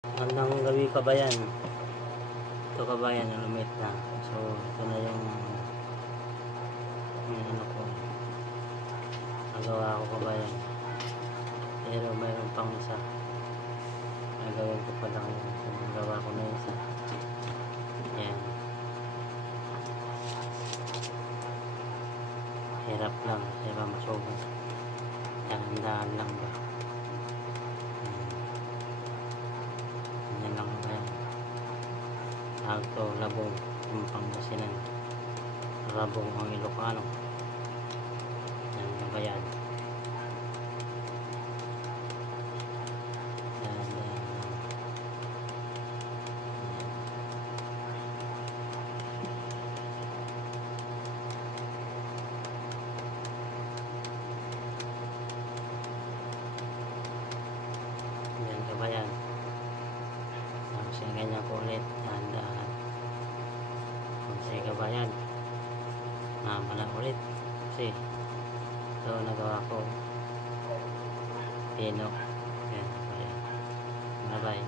Magandang gabi kabayan. Ito kabayan, lumit na. So, ito na yung ano ko. Nagawa ko kabayan. Pero mayroon pang isa. Nagawin ko pa lang yun. So, nagawa ko na isa. Yan. Hirap lang. Hirap masubok. Dahan-dahan lang ba. Yan lang kabayan. Tawag to, labong. Yung Pangasinan. Labong ang Ilocano. Yan kabayan. Yan kabayan. Tapos yung ganyan po ulit. Dahan-dahan. Sige kabayan. Mamala ulit. Kasi ito nagawa ko. Pino. Yan kabayan. Bye bye.